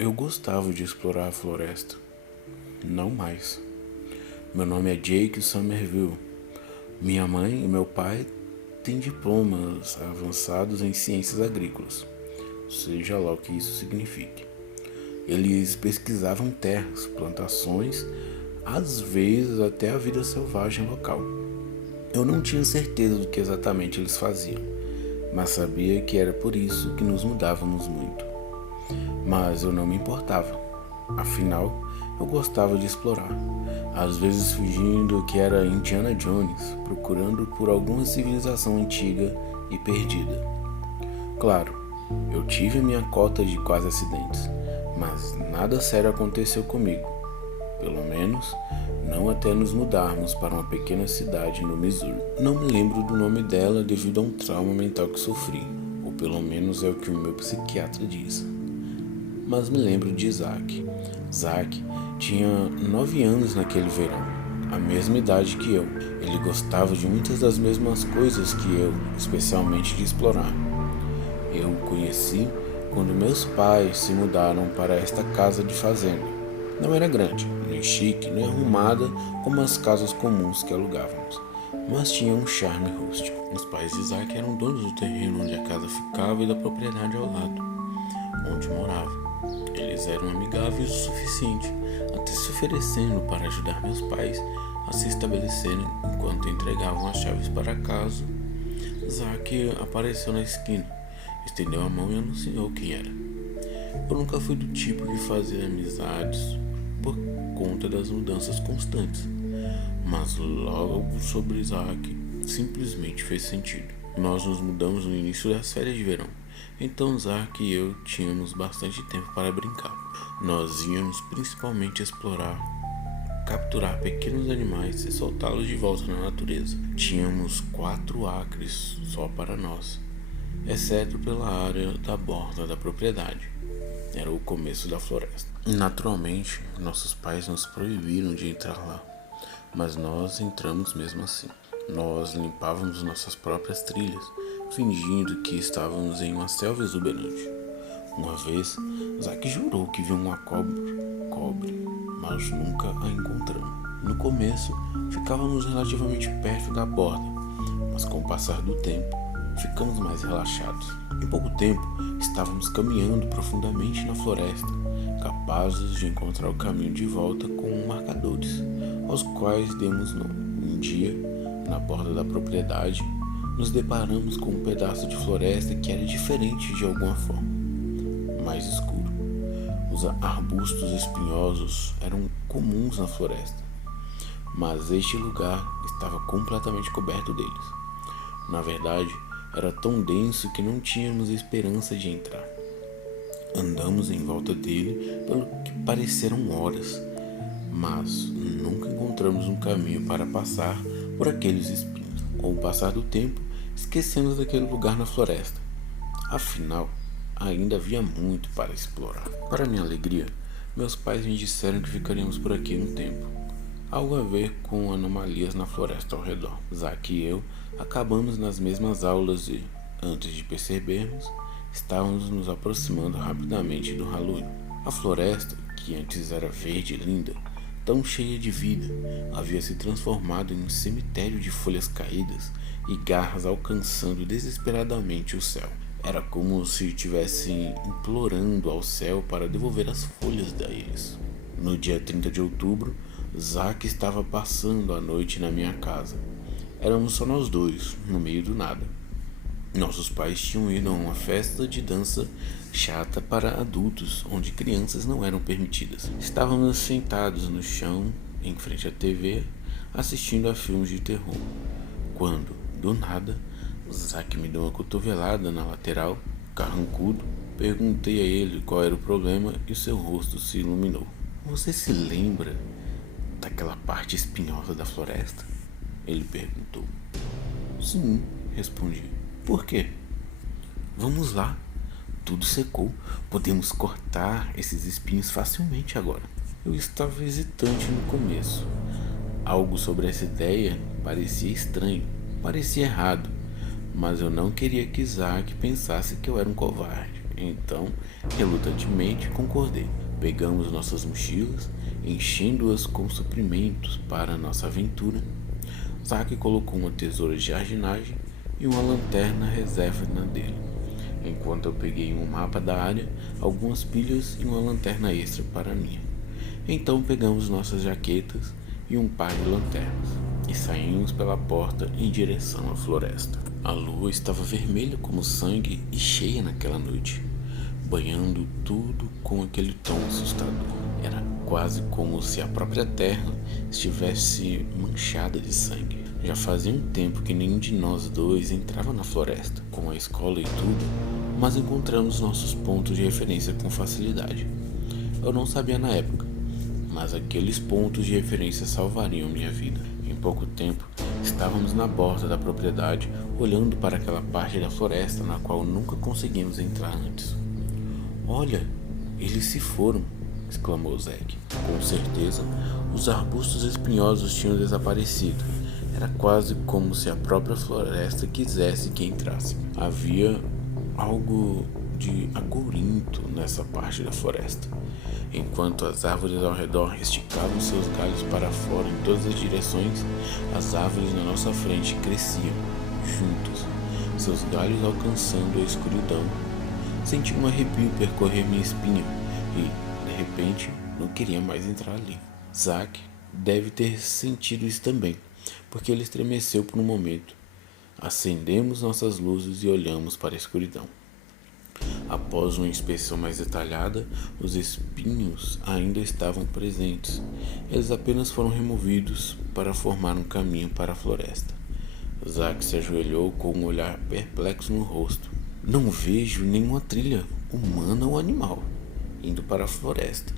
Eu gostava de explorar a floresta. Não mais. Meu nome é Jake Somerville. Minha mãe e meu pai têm diplomas avançados em ciências agrícolas, seja lá o que isso signifique. Eles pesquisavam terras, plantações, às vezes até a vida selvagem local. Eu não tinha certeza do que exatamente eles faziam, mas sabia que era por isso que nos mudávamos muito. Mas eu não me importava. Afinal, eu gostava de explorar, às vezes fingindo que era Indiana Jones, procurando por alguma civilização antiga e perdida. Claro, eu tive minha cota de quase acidentes, mas nada sério aconteceu comigo. Pelo menos, não até nos mudarmos para uma pequena cidade no Missouri. Não me lembro do nome dela devido a um trauma mental que sofri, ou pelo menos é o que o meu psiquiatra diz. Mas me lembro de Isaac. Isaac tinha 9 anos naquele verão, a mesma idade que eu. Ele gostava de muitas das mesmas coisas que eu, especialmente de explorar. Eu o conheci quando meus pais se mudaram para esta casa de fazenda. Não era grande, nem chique, nem arrumada como as casas comuns que alugávamos, mas tinha um charme rústico. Os pais de Isaac eram donos do terreno onde a casa ficava e da propriedade ao lado, onde morava. Eles eram amigáveis o suficiente, até se oferecendo para ajudar meus pais a se estabelecerem enquanto entregavam as chaves para casa. Isaac apareceu na esquina, estendeu a mão e anunciou quem era. Eu nunca fui do tipo que fazia amizades por conta das mudanças constantes, mas logo sobre Isaac simplesmente fez sentido. Nós nos mudamos no início das férias de verão, então Isaac e eu tínhamos bastante tempo para brincar. Nós íamos principalmente explorar, capturar pequenos animais e soltá-los de volta na natureza. Tínhamos 4 acres só para nós, exceto pela área da borda da propriedade. Era o começo da floresta. Naturalmente, nossos pais nos proibiram de entrar lá, mas nós entramos mesmo assim. Nós limpávamos nossas próprias trilhas, fingindo que estávamos em uma selva exuberante. Uma vez, Zack jurou que viu uma cobre, mas nunca a encontramos. No começo, ficávamos relativamente perto da borda, mas com o passar do tempo, ficamos mais relaxados. Em pouco tempo, estávamos caminhando profundamente na floresta, capazes de encontrar o caminho de volta com marcadores, aos quais demos nome. Um dia, na borda da propriedade, nos deparamos com um pedaço de floresta que era diferente de alguma forma, mais escuro. Os arbustos espinhosos eram comuns na floresta, mas este lugar estava completamente coberto deles. Na verdade, era tão denso que não tínhamos esperança de entrar. Andamos em volta dele pelo que pareceram horas, mas nunca encontramos um caminho para passar por aqueles espinhos. Com o passar do tempo, esquecemos daquele lugar na floresta. Afinal, ainda havia muito para explorar. Para minha alegria, meus pais me disseram que ficaríamos por aqui um tempo. Algo a ver com anomalias na floresta ao redor. Zack e eu acabamos nas mesmas aulas e, antes de percebermos, estávamos nos aproximando rapidamente do Halloween. A floresta, que antes era verde e linda, tão cheia de vida, havia se transformado em um cemitério de folhas caídas e garras alcançando desesperadamente o céu. Era como se estivessem implorando ao céu para devolver as folhas a eles. No dia 30 de outubro, Zack estava passando a noite na minha casa. Éramos só nós dois, no meio do nada. Nossos pais tinham ido a uma festa de dança chata para adultos, onde crianças não eram permitidas. Estávamos sentados no chão, em frente à TV, assistindo a filmes de terror, quando, do nada, Zack me deu uma cotovelada na lateral, carrancudo. Perguntei a ele qual era o problema e seu rosto se iluminou. Você se lembra daquela parte espinhosa da floresta? Ele perguntou. Sim, respondi. Por quê? Vamos lá. Tudo secou. Podemos cortar esses espinhos facilmente agora. Eu estava hesitante no começo. Algo sobre essa ideia parecia estranho, parecia errado, mas eu não queria que Isaac pensasse que eu era um covarde. Então, relutantemente concordei. Pegamos nossas mochilas, enchendo-as com suprimentos para nossa aventura. Zack colocou uma tesoura de jardinagem e uma lanterna reserva na dele, enquanto eu peguei um mapa da área, algumas pilhas e uma lanterna extra para a minha. Então pegamos nossas jaquetas e um par de lanternas e saímos pela porta em direção à floresta. A lua estava vermelha como sangue e cheia naquela noite, banhando tudo com aquele tom assustador. Era quase como se a própria terra estivesse manchada de sangue. Já fazia um tempo que nenhum de nós dois entrava na floresta, com a escola e tudo, mas encontramos nossos pontos de referência com facilidade. Eu não sabia na época, mas aqueles pontos de referência salvariam minha vida. Em pouco tempo, estávamos na borda da propriedade, olhando para aquela parte da floresta na qual nunca conseguimos entrar antes. "Olha, eles se foram!" exclamou Zack. Com certeza, os arbustos espinhosos tinham desaparecido. Era quase como se a própria floresta quisesse que entrasse. Havia algo de agourento nessa parte da floresta. Enquanto as árvores ao redor esticavam seus galhos para fora em todas as direções, as árvores na nossa frente cresciam, juntos, seus galhos alcançando a escuridão. Senti um arrepio percorrer minha espinha e, de repente, não queria mais entrar ali. Zack deve ter sentido isso também, porque ele estremeceu por um momento. Acendemos nossas luzes e olhamos para a escuridão. Após uma inspeção mais detalhada, os espinhos ainda estavam presentes. Eles apenas foram removidos para formar um caminho para a floresta. Zack se ajoelhou com um olhar perplexo no rosto. "Não vejo nenhuma trilha, humana ou animal, indo para a floresta",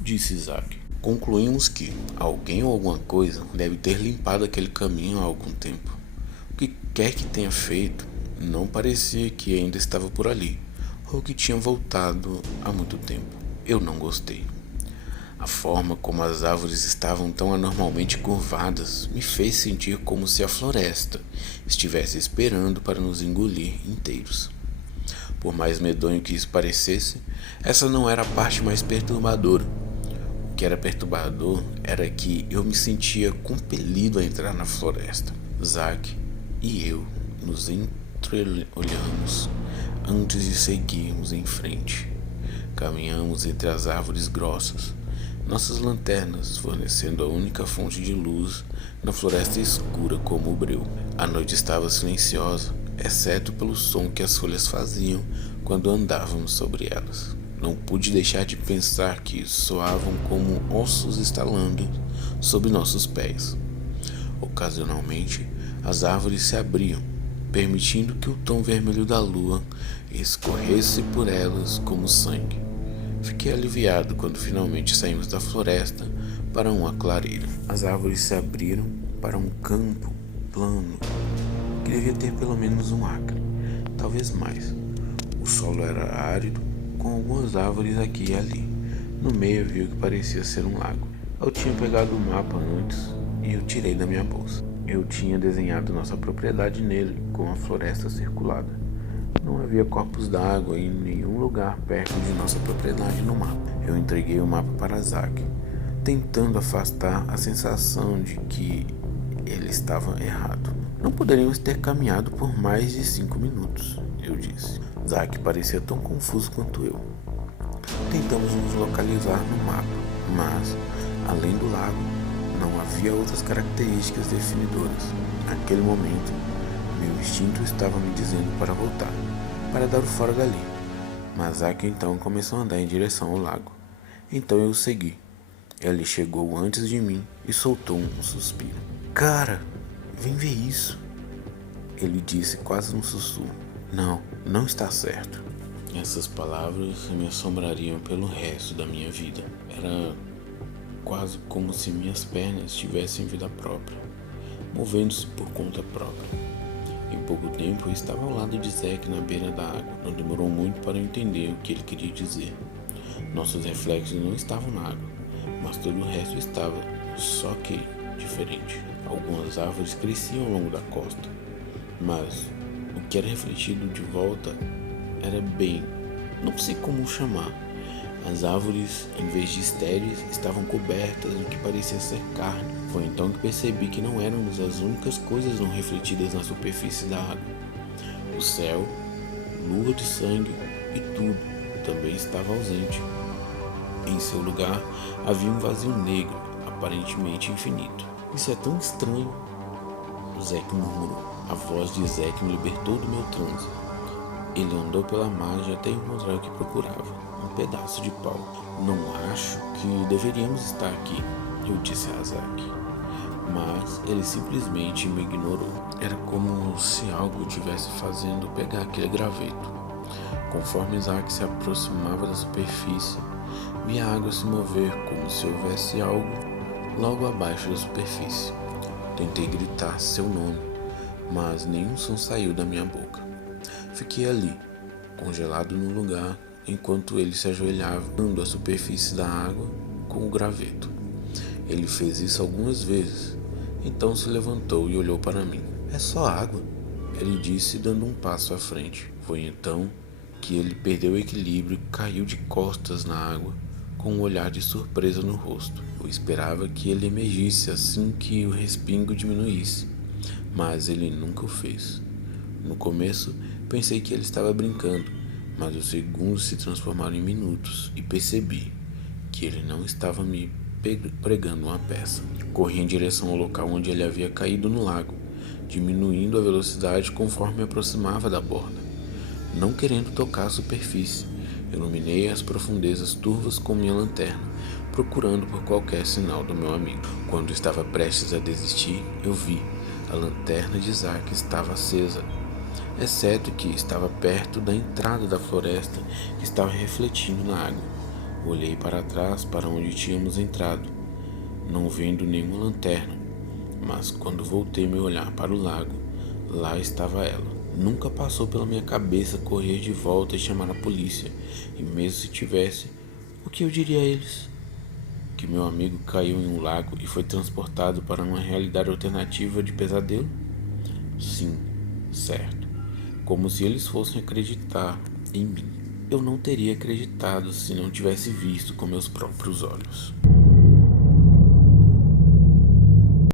disse Zack. Concluímos que alguém ou alguma coisa deve ter limpado aquele caminho há algum tempo. O que quer que tenha feito, não parecia que ainda estava por ali, ou que tinha voltado há muito tempo. Eu não gostei. A forma como as árvores estavam tão anormalmente curvadas me fez sentir como se a floresta estivesse esperando para nos engolir inteiros. Por mais medonho que isso parecesse, essa não era a parte mais perturbadora. O que era perturbador era que eu me sentia compelido a entrar na floresta. Zack e eu nos entreolhamos antes de seguirmos em frente. Caminhamos entre as árvores grossas, nossas lanternas fornecendo a única fonte de luz na floresta escura como o breu. A noite estava silenciosa, exceto pelo som que as folhas faziam quando andávamos sobre elas. Não pude deixar de pensar que soavam como ossos estalando sob nossos pés. Ocasionalmente, as árvores se abriam, permitindo que o tom vermelho da lua escorresse por elas como sangue. Fiquei aliviado quando finalmente saímos da floresta para uma clareira. As árvores se abriram para um campo plano que devia ter pelo menos um acre, talvez mais. O solo era árido, com algumas árvores aqui e ali. No meio havia o que parecia ser um lago. Eu tinha pegado o mapa antes e o tirei da minha bolsa. Eu tinha desenhado nossa propriedade nele, com a floresta circulada. Não havia corpos d'água em nenhum lugar perto de nossa propriedade no mapa. Eu entreguei o mapa para Zack, tentando afastar a sensação de que ele estava errado. "Não poderíamos ter caminhado por mais de 5 minutos", eu disse. Zack parecia tão confuso quanto eu. Tentamos nos localizar no mapa, mas, além do lago, não havia outras características definidoras. Naquele momento, meu instinto estava me dizendo para voltar, para dar o fora dali. Mas Zack então começou a andar em direção ao lago. Então eu o segui. Ele chegou antes de mim e soltou um suspiro. "Cara, vem ver isso", ele disse quase num sussurro. Não está certo." Essas palavras me assombrariam pelo resto da minha vida. Era quase como se minhas pernas tivessem vida própria, movendo-se por conta própria. Em pouco tempo eu estava ao lado de Zack na beira da água. Não demorou muito para eu entender o que ele queria dizer. Nossos reflexos não estavam na água, mas todo o resto estava, só que diferente. Algumas árvores cresciam ao longo da costa, mas o que era refletido de volta era bem Não sei como chamar. As árvores, em vez de estéreis, estavam cobertas do que parecia ser carne. Foi então que percebi que não éramos as únicas coisas não refletidas na superfície da água. O céu, lua de sangue e tudo também estava ausente. Em seu lugar, havia um vazio negro, aparentemente infinito. Isso é tão estranho, Zack murmurou. A voz de Zack me libertou do meu transe. Ele andou pela margem até encontrar o que procurava, um pedaço de pau. Não acho que deveríamos estar aqui, eu disse a Zack. Mas ele simplesmente me ignorou. Era como se algo estivesse fazendo pegar aquele graveto. Conforme Zack se aproximava da superfície, vi a água se mover como se houvesse algo logo abaixo da superfície. Tentei gritar seu nome, mas nenhum som saiu da minha boca. Fiquei ali, congelado no lugar, enquanto ele se ajoelhava, dando a superfície da água com o graveto. Ele fez isso algumas vezes, então se levantou e olhou para mim. É só água, ele disse, dando um passo à frente. Foi então que ele perdeu o equilíbrio e caiu de costas na água, com um olhar de surpresa no rosto. Eu esperava que ele emergisse assim que o respingo diminuísse, mas ele nunca o fez. No começo, pensei que ele estava brincando, mas os segundos se transformaram em minutos e percebi que ele não estava me pregando uma peça. Corri em direção ao local onde ele havia caído no lago, diminuindo a velocidade conforme me aproximava da borda. Não querendo tocar a superfície, iluminei as profundezas turvas com minha lanterna, procurando por qualquer sinal do meu amigo. Quando estava prestes a desistir, eu vi. A lanterna de Zack estava acesa, exceto que estava perto da entrada da floresta que estava refletindo na água. Olhei para trás para onde tínhamos entrado, não vendo nenhuma lanterna, mas quando voltei meu olhar para o lago, lá estava ela. Nunca passou pela minha cabeça correr de volta e chamar a polícia, e mesmo se tivesse, o que eu diria a eles? Que meu amigo caiu em um lago e foi transportado para uma realidade alternativa de pesadelo? Sim, certo. Como se eles fossem acreditar em mim. Eu não teria acreditado se não tivesse visto com meus próprios olhos.